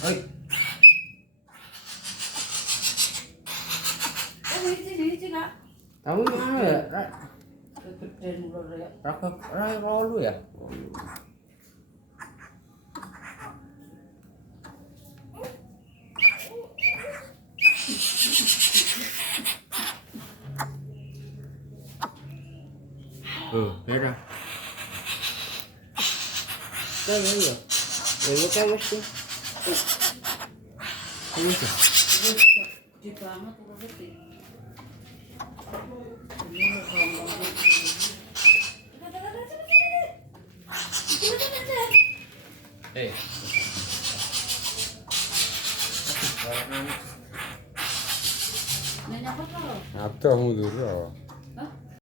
Ơi, tahu mana ya? Raka lu ya? Ya dah. Dah ya. Ya kan mesti. Ini sih. Eh. Apa kamu dulu?